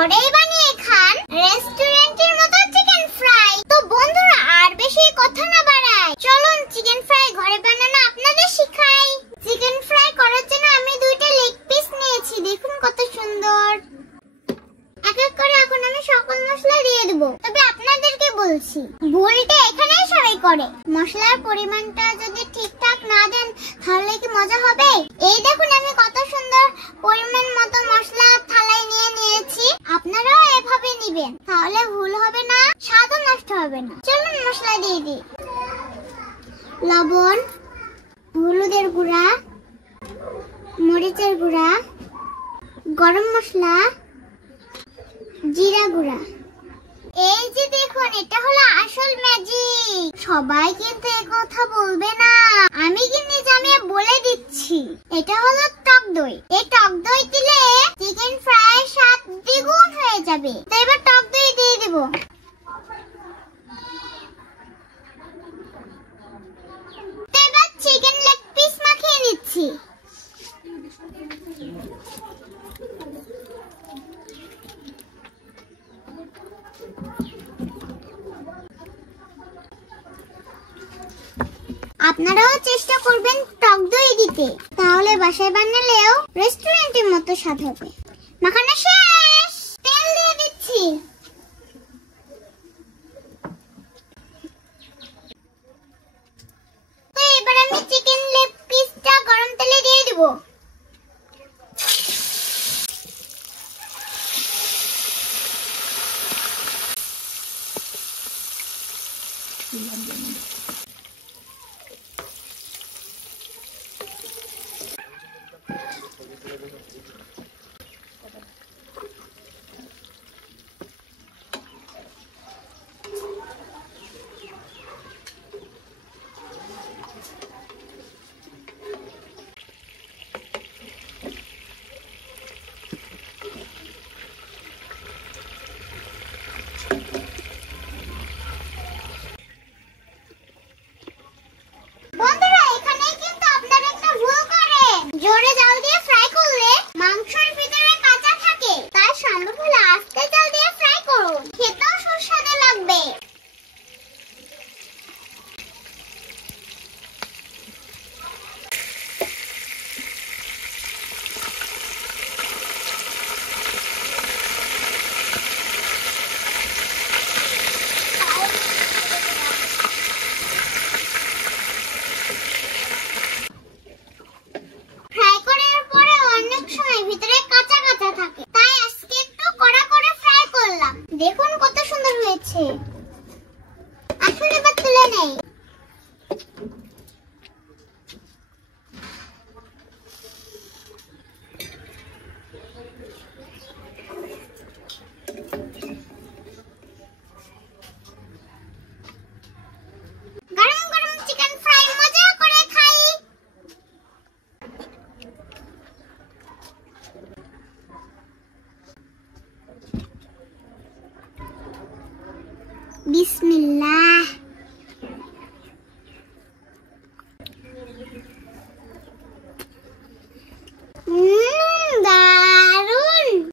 ঘরেই বানিয়ে খান রেস্টুরেন্টের মতো চিকেন ফ্রাই। তো বন্ধুরা আর বেশি কথা না বাড়াই, চলুন চিকেন ফ্রাই ঘরে বানানো আপনাদের শিখাই। চিকেন ফ্রাই করার জন্য আমি 2টা লেগ পিস নিয়েছি, দেখুন কত সুন্দর। এক এক করে এখন আমি সকল মশলা দিয়ে দেব। তবে আপনাদেরকে বলছি, ভুলটা এখানেই সবাই করে। মশলার পরিমাণটা যদি ঠিকঠাক না দেন তাহলে কি মজা হবে? এই দেখুন আমি কত সুন্দর পরিমাণ মতো মশলা থালায় নিয়ে নিয়েছি। আপনারাও এভাবে নেবেন, তাহলে ভুল হবে না, স্বাদও নষ্ট হবে না। চলুন মশলা দিয়ে দিই। লবণ, হলুদের গুঁড়া, মরিচের গুঁড়া, গরম মশলা, জিরা গুঁড়া। এই যে দেখুন, এটা হলো আসল ম্যাজিক। সবাই কিন্তু এই কথা বলবে না, আমি কিন্তু জামিয়ে বলে দিচ্ছি। এটা হলো টক দই। এই টক দই দিলে চিকেন ফ্রাইয়ের স্বাদ দ্বিগুণ হয়ে যাবে। তো এবার টক দই দিয়ে দেব। তো এবার চিকেন লেগ পিস মাখিয়ে নিচ্ছি। আপনারাও চেষ্টা করবেন টক দই দিতে, তাহলে বাসায় বানালেও রেস্টুরেন্টের মতো স্বাদ হবে। মাখানো শেষ, তেল দিয়ে দিচ্ছি। তো এবার আমি চিকেন লেগ পিসটা গরম তেলে দিয়ে দেব। বন্ধুরা এখানে কিন্তু আপনারা একটা ভুল করেন। জোরে জাল দিয়ে ফ্রাই করলে মাংসের ভিতরে কাঁচা থাকে, তাই সম্ভব হলে আস্তে জাল দিয়ে ফ্রাই করুন, খেতেও সুস্বাদু লাগবে। ফ্রাই করার পরে অনেক সময় ভিতরে কাঁচা কাঁচা থাকে, তাই আজকে একটু কড়া করে ফ্রাই করলাম। দেখুন কত সুন্দর হয়েছে। আসলে এবার তুলে নেই। গরম গরম চিকেন ফ্রাই মজা করে খাই। বিসমিল্লাহ।